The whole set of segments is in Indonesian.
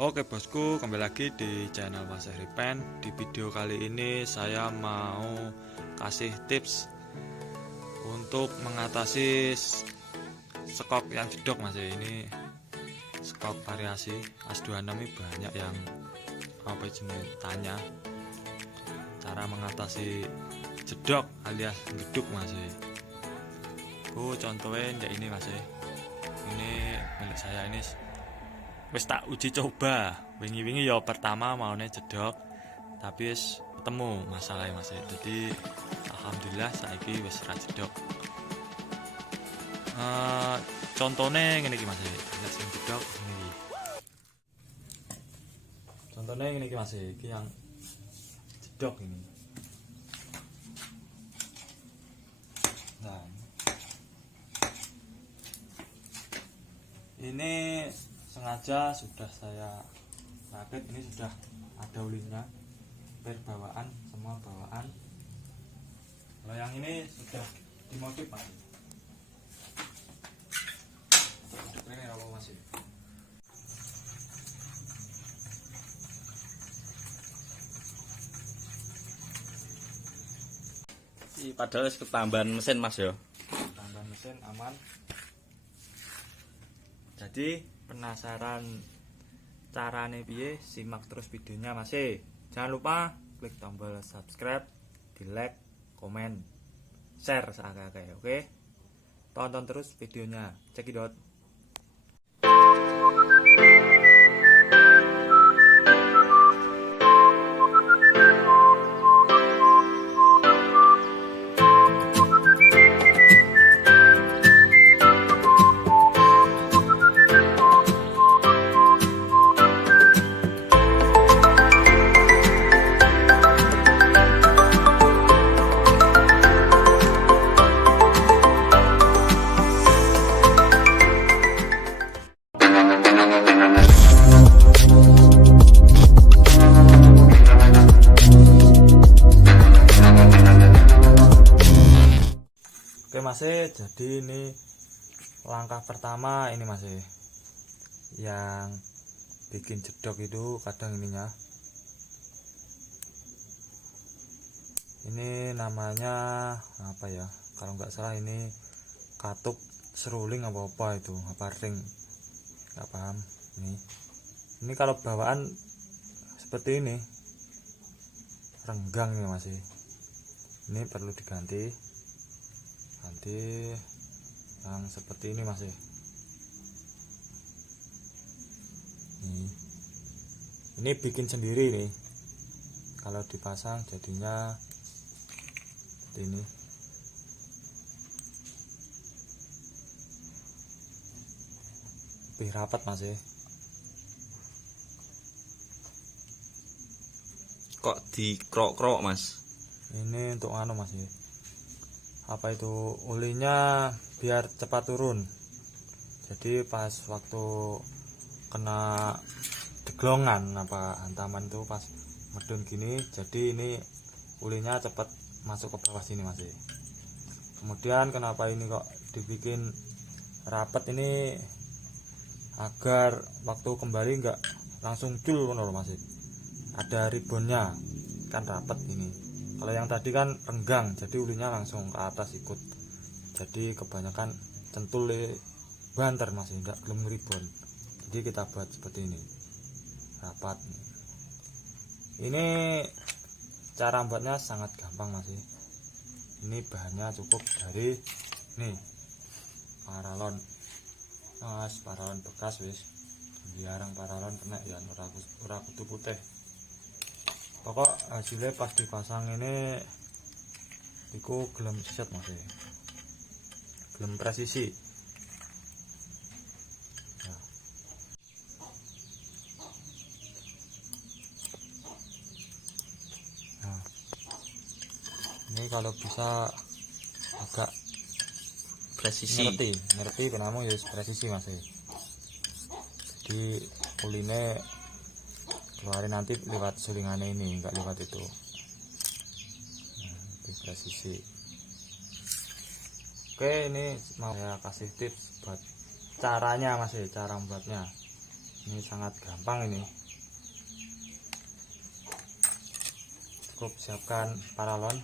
Oke bosku, kembali lagi di channel Mas Heripen. Di video kali ini saya mau kasih tips untuk mengatasi skok yang jedok mas. Ini skok variasi As26 ini banyak yang jenis tanya cara mengatasi jedok alias jeduk mas. Contohnya ini mas, ini milik saya ini wis tak uji coba wingi-wingi ya. Pertama maunya jedok tapi ketemu masalahnya mas. Jadi alhamdulillah saiki wis ra jedok. Contohnya ngene iki mas, nek sing jedok ngene iki. Contohnya ngene iki mas, iki yang jedok ini. Nah, ini sengaja sudah saya rakit, ini sudah ada ulinya, bawaan semua bawaan. Kalau yang ini sudah dimodif mas. Ini apa masih? Padahal ketambahan mesin mas ya. Tambahan mesin aman. Jadi penasaran carane piye, simak terus videonya mas. Jangan lupa klik tombol subscribe, di like, komen, share seagak-agak. Oke, tonton terus videonya, cekidot. Oke mas, jadi ini langkah pertama ini mas, yang bikin jedok itu kadang ininya. Ini namanya apa ya, kalau nggak salah ini katup seruling apa itu, apa ring, nggak paham. Ini kalau bawaan seperti ini renggang nih mas, ini perlu diganti. Nanti yang seperti ini mas. Ini bikin sendiri nih, kalau dipasang jadinya seperti ini. Lebih rapat mas. Kok di krok-krok mas? Ini untuk anu mas, apa itu, ulinya biar cepat turun. Jadi pas waktu kena deglongan apa hantaman itu pas medun gini, jadi ini ulinya cepat masuk ke bawah sini mas. Kemudian kenapa ini kok dibikin rapat ini, agar waktu kembali enggak langsung cul mas, ada ribonnya kan rapat ini. Kalau yang tadi kan renggang, jadi ulinya langsung ke atas ikut. Jadi kebanyakan centul banter masih tidak belum ribon. Jadi kita buat seperti ini, rapat. Ini cara buatnya sangat gampang masih. Ini bahannya cukup dari nih paralon, paralon bekas wis. Biarang paralon kena ya ora kudu putih. Pokok hasilnya pas dipasang ini iku gelem set mas, gelem presisi. Nah, ini kalau bisa agak Presisi. ngerti penamu ya presisi mas. Jadi kuline keluarin nanti lewat sulingannya ini, enggak lewat itu. Lebih presisi. Oke, ini mau saya kasih tips buat caranya mas, cara membuatnya. Ini sangat gampang ini. Cukup siapkan paralon.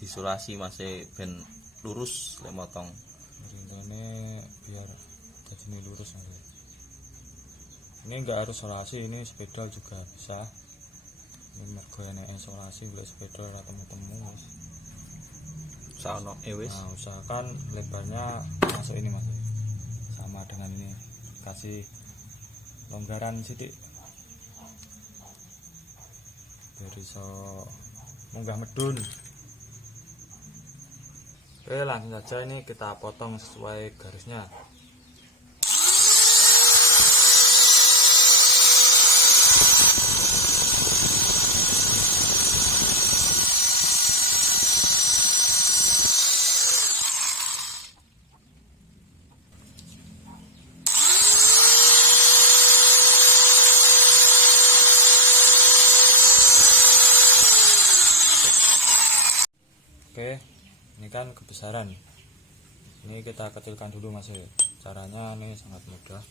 Disolasi masih ben lurus lek motong. Rintone biar jadi lurus nanti. Ini enggak harus solasi, ini spedal juga bisa. Ini mergo enek solasi boleh spedal ora temu-temu. Saono wis. Nah, usahakan lebarnya masuk ini Mas. Sama dengan ini. Kasih longgaran sedikit. Biar iso munggah medun. Oke, langsung saja ini kita potong sesuai garisnya. Oke, ini kan kebesaran. Ini kita kecilkan dulu Mas. Caranya ini sangat mudah.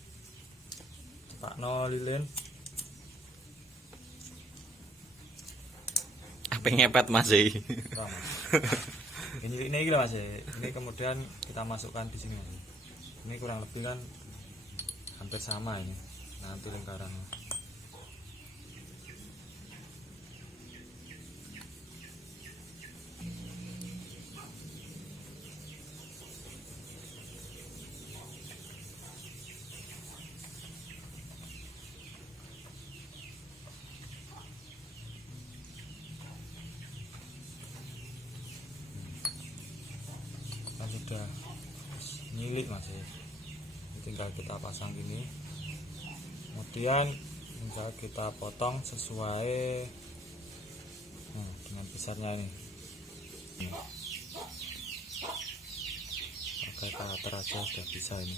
Cepakno lilin. Apa ngepet Mas? Nah, Mas. Ini gila Mas. Ini kemudian kita masukkan di sini Mas. Ini kurang lebih kan hampir sama ini. Nanti lingkarannya. Kan sudah nyilik Mas. Tinggal kita pasang gini. Kemudian tinggal kita potong sesuai dengan besarnya ini. Pakai cutter aja sudah bisa ini.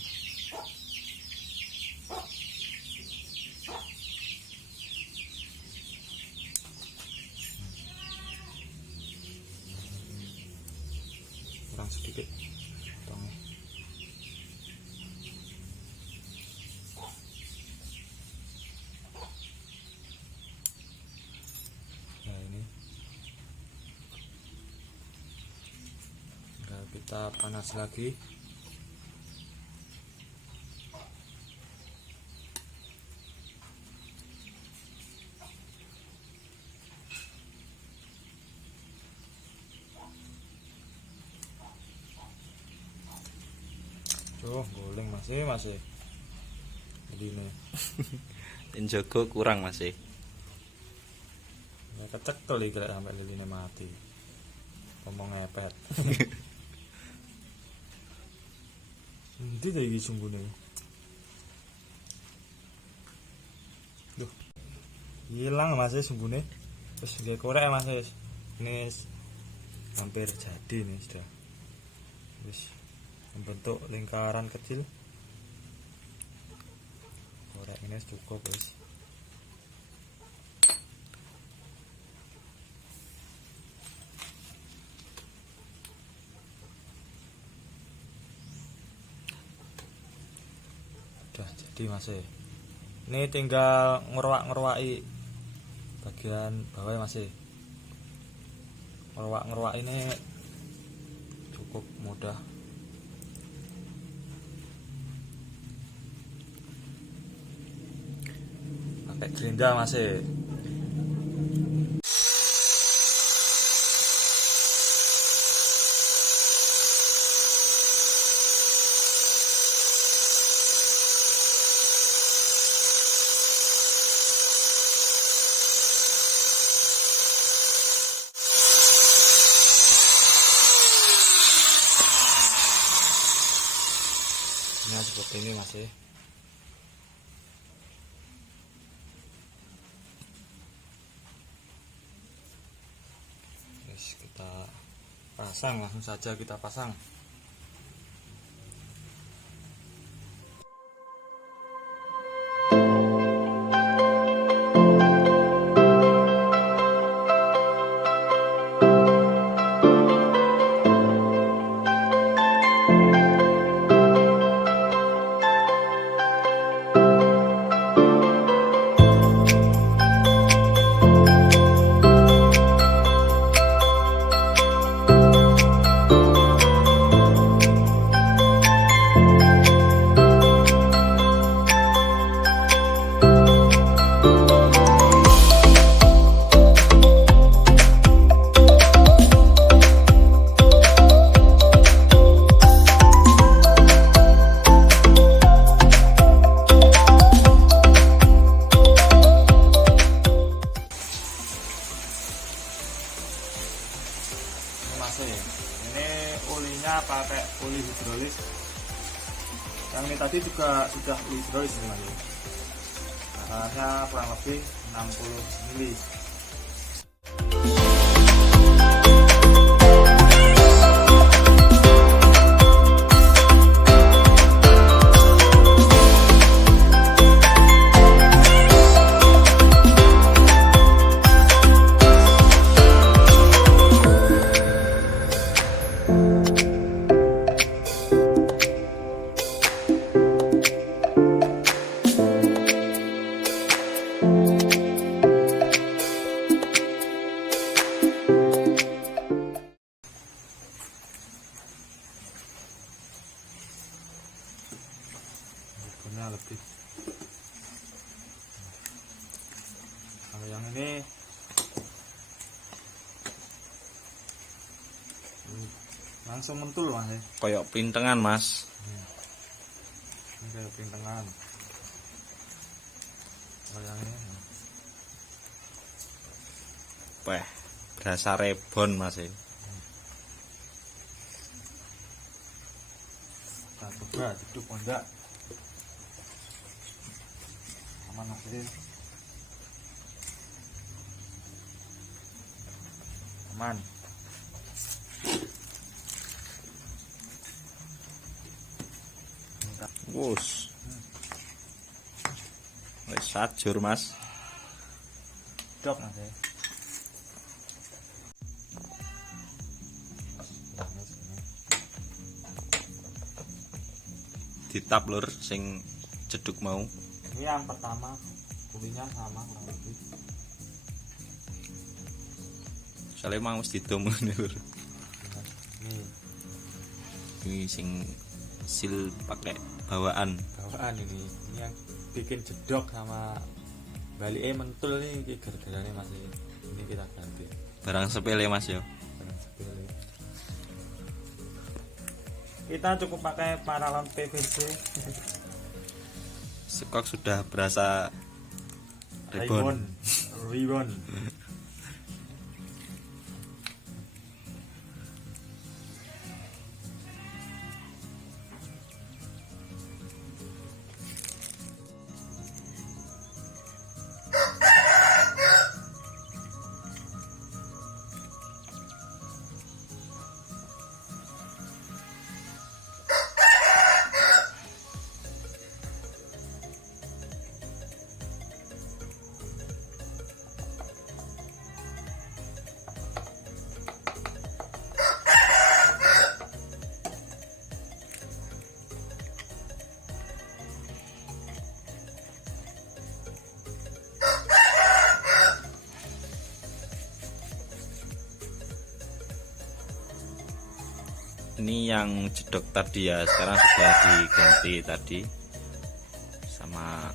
Kurang sedikit potongnya. Nah ini tinggal kita panas lagi. Boleh masih jadi ini Jago kurang Mas. ya kecek tuh kira sampai lilinnya mati ngomong ngepet. Nanti lagi sumbune duh hilang Mas sumbune. Terus dia korek Mas. Ini hampir jadi nih sudah. Terus membentuk lingkaran kecil. Korek ini cukup guys. Udah jadi Mas. Ini tinggal ngerwak-ngerwaki bagian bawah Mas. Ngerwak ini cukup mudah. Pakai gerinda Mas. Nah seperti ini Mas. Kita pasang, langsung saja kita pasang. Yang ini tadi juga sudah hidrolis nih Mas. Takarannya kurang lebih 60 mili. Lebih kalau yang ini langsung mentul Mas ya. Koyok pintengan Mas. Ini kayak pintengan. Kalau yang ini Wah, berasa rebon Mas ya. kita coba jeduk enggak aman Mas ya. Aman. Wus. Wis sajur Mas. Dok Mas ya. Ditap lur sing jeduk mau. Ini yang pertama kulinya sama kurang lebih. Soalnya mau didom ngene lur. Ini Ini sing sil pakai bawaan. bawaan ini yang bikin jedok sama baliknya mentul nih gara-garanya Mas ya. Ini kita ganti. Barang sepele Mas yo. Barang sepele. Kita cukup pakai paralon PVC. Sekok sudah berasa rebon. Ribbon. Ini yang jedok tadi ya, sekarang sudah diganti tadi sama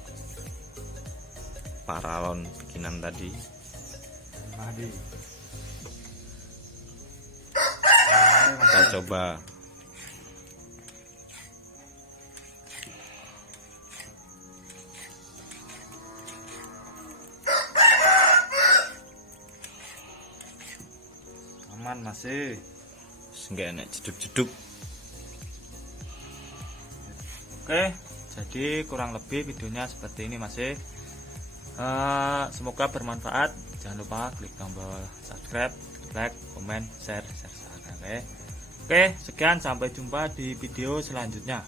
paralon bikinan tadi. Madi. Kita coba. Aman masih. Enggak enak jeduk-jeduk. Oke, jadi kurang lebih videonya seperti ini masih. Semoga bermanfaat. Jangan lupa klik tombol subscribe, like, komen, share, serta. Oke, sekian, sampai jumpa di video selanjutnya.